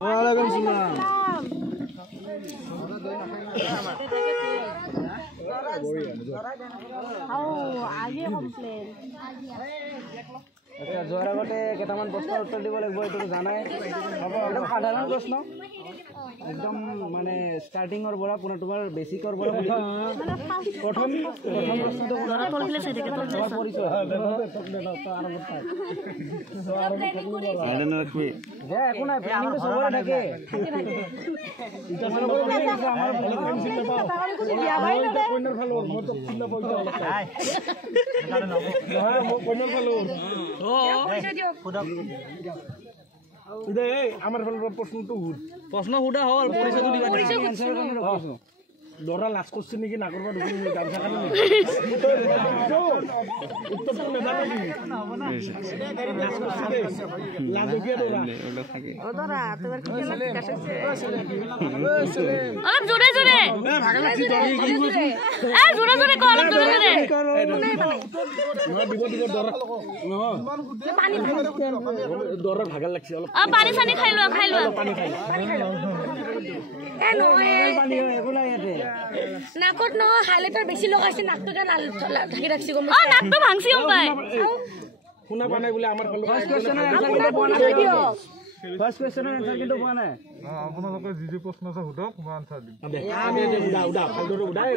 যোৱাৰ আগতে কেইটামান প্ৰশ্নৰ উত্তৰ দিব লাগিব এইটো জানাই একদম সাধাৰণ প্ৰশ্ন একদম মানে ষ্টাৰ্টিঙৰ পৰা পুনৰ তোমাৰ বেছিকৰ পৰা প্ৰথম প্ৰশ্নটো একো নাই প্লেনিংটো চবৰে থাকে আমার প্রশ্ন সুধা হল লরা লাজ করছে নাকি না করবা গামছা কানে উত্তরটা নেবা নাকি লাজ দিয়ে দরা ও দরা তোমার কি কাছে অলপ জোরে জোরে ভাগা লাগছি জোরে জোরে কো অলপ জোরে জোরে দিব দরা পানি দরা ভাগা লাগছি অলপ পানি সানি খাইলো পানি খাইলো নাকত ন হাইলাইটার বেশি লগাইছে নাকটো ঢাকি রাখছি গম নাকটো ভাঙছি পাই শুনা পানাই বলে আমার ফার্স্ট কোশ্চেনের আনসার ফার্স্ট কোশ্চেনের আনসার কিন্তু পোৱা নাই আপোনালোকে যি প্ৰশ্ন আছে হুদক মই আনসাৰ দিম উডা ভালদৰে উডাই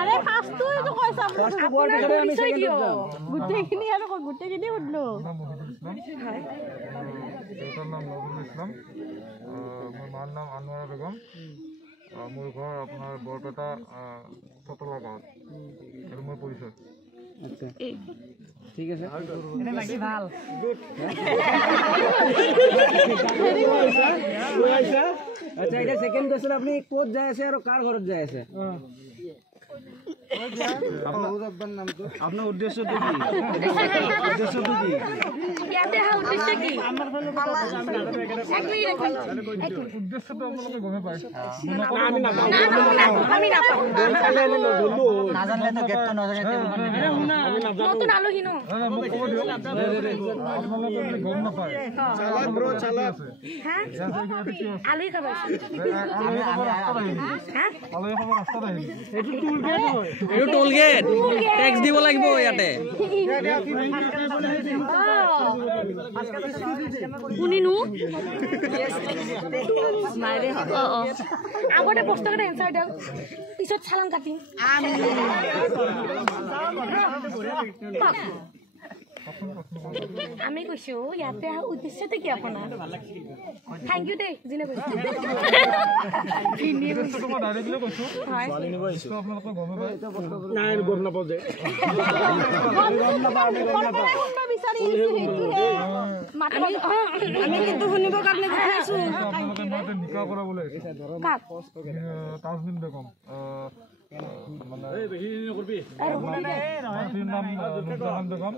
আৰে ফাৰ্স্টটো তো কৈছা ফাৰ্স্ট বৰ ভিতৰে আমি সেকেন্ড যাম গুটেখিনি আৰু গুটেখিনি উডলো হয় এটাৰ নাম নজৰুল ইসলাম মোৰ মাৰ নাম আনোয়াৰা বেগম মোৰ ঘৰ আপোনাৰ বৰপেটা পতলা গাঁৱত আৰু মোৰ পৰিচয় আচ্ছা ঠিক আছে এটা লাগি ভাল গুড আচ্ছা এটা সেকেন্ড কোশ্চেন আপনি কোত যায় আছে আর কার ঘৰত যায় আছে আপনার উদ্দেশ্যটো কি ইয়াতে উদ্দেশ্য কি আমার উদ্দেশ্যটো আপোনালোকে গমে পায় আমি না নাজানলে তো গেটটো নজানে নতুন আলোহী ন আপোনালোকে গম নাপায় চালাক ব্রো চালাক হ্যাঁ আলোহী খাবে হ্যাঁ আলোহী খাবে রাস্তা নাই এটো টুল গেট হয় এটো টোল গেট ট্যাক্স দিব লাগিব ইয়াতে কোনিনু মাইরে আগতে পুস্তকটা এনসার দাও পিছত চালান কাটিম আমি কৈছো ইয়াতে উদ্দেশ্যটো কি আপোনাৰ থ্যাংক ইউ দে জিনে কৈছো মই ডাইৰেক্টলি কৈছো ছোৱালী নিব আহিছো আপোনালোকে গম পায় নাই গম নাপাও যে আমি কিন্তু শুনিব কাৰণে কৈছো আপোনালোকে মতে নিকা কৰা বলে কাক তাজমিন বেগম মানে এই বেহি নকৰবি নাম নুরজাহান বেগম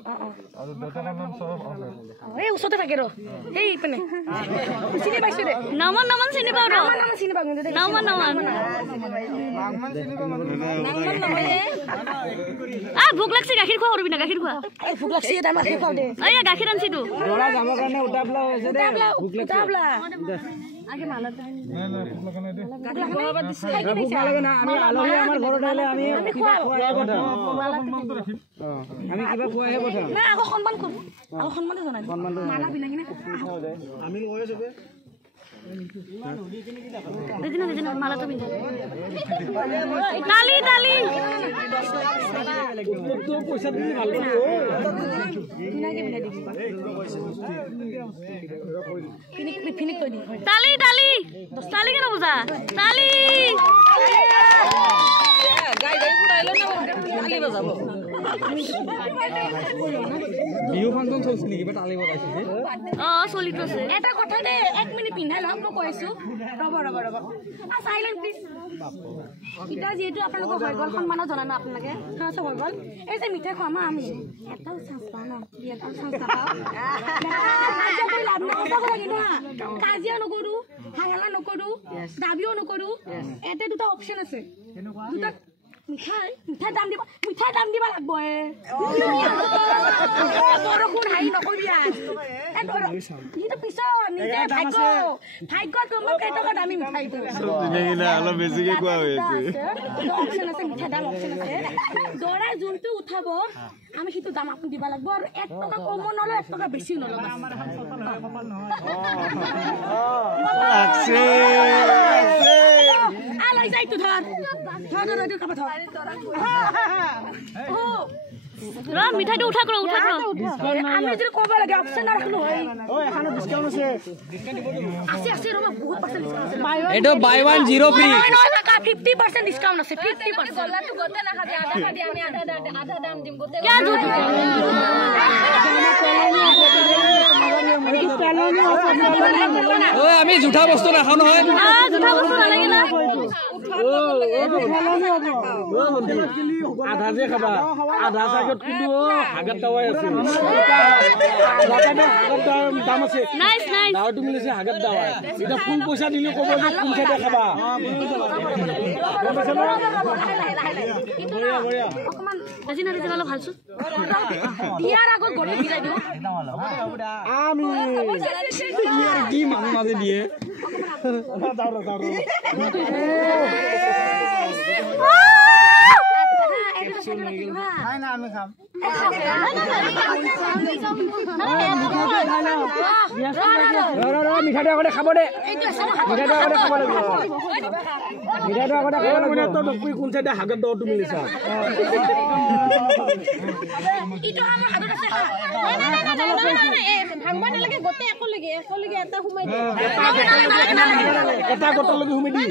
আর দাদার নাম সরফ আহমেদ এই উসতে থাকে র এই পনে চিনি পাইছে রে নামান চিনি পাও র নামান চিনি পাও দে নামান চিনি পাও নামান ভোক লাগছে গাখীৰ খোৱা কৰবি না গাখীৰ খোৱা এই ভোক লাগছে এটা গাখীৰ খাও দে এই গাখীৰ আনছি তো দৰা যাব কাৰণে উঠাবলা হৈছে দে ভোক লাগছে আগে মালা না না ভোক লাগা নাই দে ভোক লাগে না আমি আলহী আমাৰ ঘৰত আহিলে আমি কিবা খোৱাহে পঠাম আমি কিবা খোৱাহে পঠাম না আগো সন্মান কৰো আগো সন্মানটো জনাই মালা বিলাগি না আমি লয় যাবে দিদিন মালা তো বিন্দা তালি তো পয়সা দিলে ভালো কিনাকে বিনা দিবি ফিনিক কই দি তালি কেন বুঝা তালি গাই পুরাইলো না তালি বাজাবো বিহু ফাংশন চলছে নেকি বেটা তালি বজাইছে চলিত আছে এটা কথা দে 1 মিনিট পিন্ধাই লওক মই কৈছো ৰব সাইলেন্ট প্লিজ ইটা যেহেতু আপোনালোক হৈ গল সন্মান জনা না আপোনালোকে হাস হৈ গল এই যে মিঠাই খামা আমি এটাও চান্স পাও না এটাও চান্স পাও কাজিয়া কৰি লাভ নাই কথা লাগি না কাজিয়া নকৰো হাঙ্গালা নকৰো দাবিও নকৰো এতে দুটা অপচন আছে দুটা মিঠাই দাম দিব লাগব বৰষুণ হাঁহি নকবি ইটো পিছত নিজে ভাগ্য তোমাক কেইটকা দামী মিঠাই অলপ বেছিকে কোৱা হৈ আছে অপশ্যন আছে মিঠাই দাম অপশ্যন আছে দৰাই যোনটো উঠাব আমি সেইটো দাম আপুনি দিব লাগব আৰু 1 টকা কম নলয় 1 টকা বেছি নলয় আলাই যাই তো ধর কাপা ধর রা মিঠাইটো উঠা করো আমি যদি কব লাগে অপশন না রাখলো হয় ওই এখানে ডিসকাউন্ট আছে আছে রমা বহুত পার্সেন্ট ডিসকাউন্ট আছে এটো বাই 1 0 ফ্রি 50% ডিসকাউন্ট আছে 50% গলা তো গতে না খাবি আধা খাবি আমি আধা দাম দিম গতে কি জুট ওই আমি জুঠা বস্তু রাখাও নহয় জুঠা বস্তু নালাগে না আধা যে খাবা আধা সাইডত কিন্তু হাগাত দাওয়াই আছে দাম আছে নাইস দাওয়াটো মিলিছে হাগাত দাওয়াই এটা ফুল পয়সা দিলে কব যে কোন সাইডে খাবা বঢ়িয়া অকমান আজি না দিলে ভালছো ইয়াৰ আগত গড়ে বিলাই দিও আমি ইয়াৰ কি মানুহ মাজে দিয়ে দাও না আমি খাম মিঠাইটো আগতে খাব দে মিঠাইটো আগতে খাব লাগিব মিঠাইটো আগতে খাব লাগিব তো নকুই কোন চাইডে হাগত দটো মিলিছা ইটো আমাৰ হাতত আছে ভাঙবা নালাগে গতে একলগে এটা হুমাই দে এটা গটলগে হুমি দি